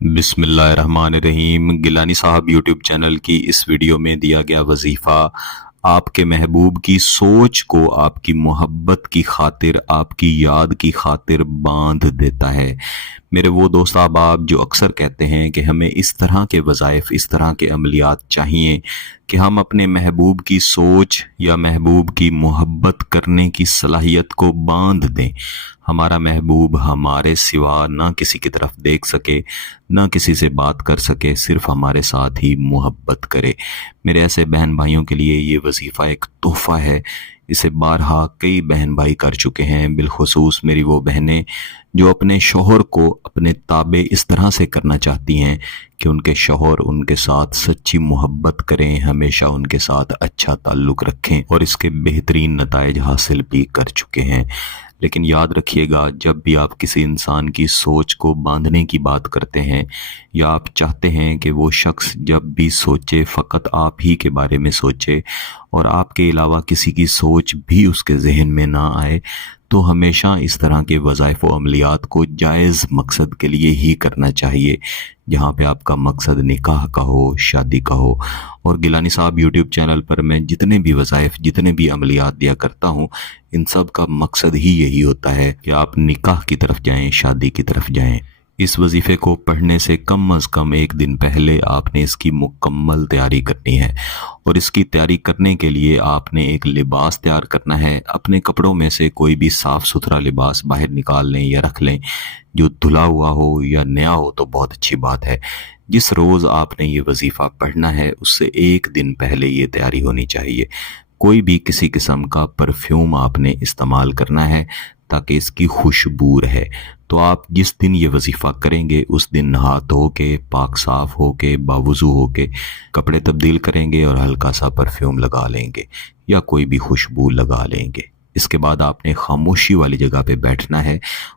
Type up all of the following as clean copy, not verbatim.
بسم اللہ الرحمن الرحیم۔ گیلانی صاحب یوٹیوب چینل کی اس ویڈیو میں دیا گیا وظیفہ آپ کے محبوب کی سوچ کو آپ کی محبت کی خاطر، آپ کی یاد کی خاطر باندھ دیتا ہے۔ میرے وہ دوست احباب جو اکثر کہتے ہیں کہ ہمیں اس طرح کے وظائف، اس طرح کے عملیات چاہیے کہ ہم اپنے محبوب کی سوچ یا محبوب کی محبت کرنے کی صلاحیت کو باندھ دیں۔ ہمارا محبوب ہمارے سوا نہ کسی کی طرف دیکھ سکے، نہ کسی سے بات کر سکے، صرف ہمارے ساتھ ہی محبت کرے۔ میرے ایسے بہن بھائیوں کے لیے یہ وظیفہ ایک تحفہ ہے۔ اسے بارہا کئی بہن بھائی کر چکے ہیں، بالخصوص میری وہ بہنیں جو اپنے شوہر کو اپنے تابع اس طرح سے کرنا چاہتی ہیں کہ ان کے شوہر ان کے ساتھ سچی محبت کریں، ہمیشہ ان کے ساتھ اچھا تعلق رکھیں، اور اس کے بہترین نتائج حاصل بھی کر چکے ہیں۔ لیکن یاد رکھیے گا، جب بھی آپ کسی انسان کی سوچ کو باندھنے کی بات کرتے ہیں یا آپ چاہتے ہیں کہ وہ شخص جب بھی سوچے فقط آپ ہی کے بارے میں سوچے اور آپ کے علاوہ کسی کی سوچ بھی اس کے ذہن میں نہ آئے، تو ہمیشہ اس طرح کے وظائف و عملیات کو جائز مقصد کے لیے ہی کرنا چاہیے، جہاں پہ آپ کا مقصد نکاح کا ہو، شادی کا ہو۔ اور گیلانی صاحب یوٹیوب چینل پر میں جتنے بھی وظائف، جتنے بھی عملیات دیا کرتا ہوں، ان سب کا مقصد ہی یہی ہوتا ہے کہ آپ نکاح کی طرف جائیں، شادی کی طرف جائیں۔ اس وظیفے کو پڑھنے سے کم از کم ایک دن پہلے آپ نے اس کی مکمل تیاری کرنی ہے، اور اس کی تیاری کرنے کے لیے آپ نے ایک لباس تیار کرنا ہے۔ اپنے کپڑوں میں سے کوئی بھی صاف ستھرا لباس باہر نکال لیں یا رکھ لیں، جو دھلا ہوا ہو یا نیا ہو تو بہت اچھی بات ہے۔ جس روز آپ نے یہ وظیفہ پڑھنا ہے اس سے ایک دن پہلے یہ تیاری ہونی چاہیے۔ کوئی بھی کسی قسم کا پرفیوم آپ نے استعمال کرنا ہے تاکہ اس کی خوشبو رہے۔ تو آپ جس دن یہ وظیفہ کریں گے اس دن نہا دھو کے، پاک صاف ہو کے، باوضو ہو کے کپڑے تبدیل کریں گے اور ہلکا سا پرفیوم لگا لیں گے یا کوئی بھی خوشبو لگا لیں گے۔ اس کے بعد آپ نے خاموشی والی جگہ پہ بیٹھنا ہے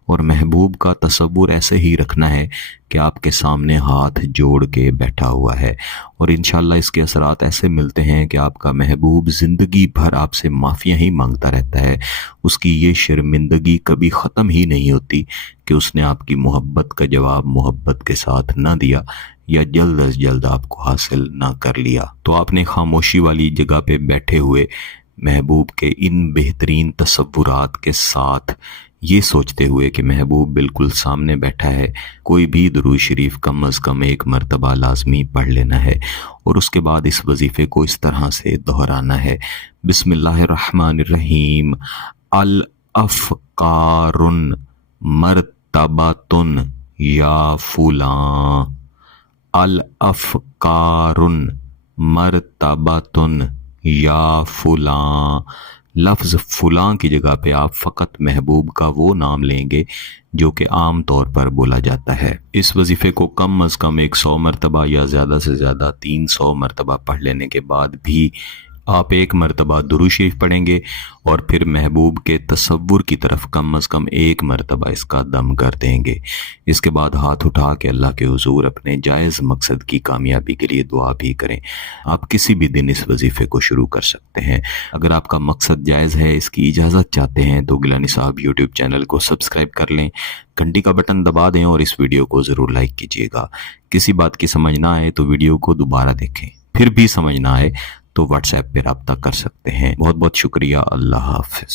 اور محبوب کا تصور ایسے ہی رکھنا ہے کہ آپ کے سامنے ہاتھ جوڑ کے بیٹھا ہوا ہے، اور انشاءاللہ اس کے اثرات ایسے ملتے ہیں کہ آپ کا محبوب زندگی بھر آپ سے معافیاں ہی مانگتا رہتا ہے۔ اس کی یہ شرمندگی کبھی ختم ہی نہیں ہوتی کہ اس نے آپ کی محبت کا جواب محبت کے ساتھ نہ دیا یا جلد از جلد آپ کو حاصل نہ کر لیا۔ تو آپ نے خاموشی والی جگہ پہ بیٹھے ہوئے محبوب کے ان بہترین تصورات کے ساتھ، یہ سوچتے ہوئے کہ محبوب بالکل سامنے بیٹھا ہے، کوئی بھی درود شریف کم از کم ایک مرتبہ لازمی پڑھ لینا ہے، اور اس کے بعد اس وظیفے کو اس طرح سے دہرانا ہے: بسم اللہ الرحمن الرحیم، الافکار مرتبۃ یا فلاں، الافکار مرتبۃ یا فلاں۔ لفظ فلاں کی جگہ پہ آپ فقط محبوب کا وہ نام لیں گے جو کہ عام طور پر بولا جاتا ہے۔ اس وظیفے کو کم از کم 100 مرتبہ یا زیادہ سے زیادہ 300 مرتبہ پڑھ لینے کے بعد بھی آپ ایک مرتبہ درود شریف پڑھیں گے، اور پھر محبوب کے تصور کی طرف کم از کم ایک مرتبہ اس کا دم کر دیں گے۔ اس کے بعد ہاتھ اٹھا کے اللہ کے حضور اپنے جائز مقصد کی کامیابی کے لیے دعا بھی کریں۔ آپ کسی بھی دن اس وظیفے کو شروع کر سکتے ہیں۔ اگر آپ کا مقصد جائز ہے، اس کی اجازت چاہتے ہیں، تو گیلانی صاحب یوٹیوب چینل کو سبسکرائب کر لیں، گھنٹی کا بٹن دبا دیں، اور اس ویڈیو کو ضرور لائک کیجیے گا۔ کسی بات کی سمجھ نہ آئے تو ویڈیو کو دوبارہ دیکھیں، پھر بھی سمجھ نہ آئے تو واٹس ایپ پہ رابطہ کر سکتے ہیں۔ بہت بہت شکریہ۔ اللہ حافظ۔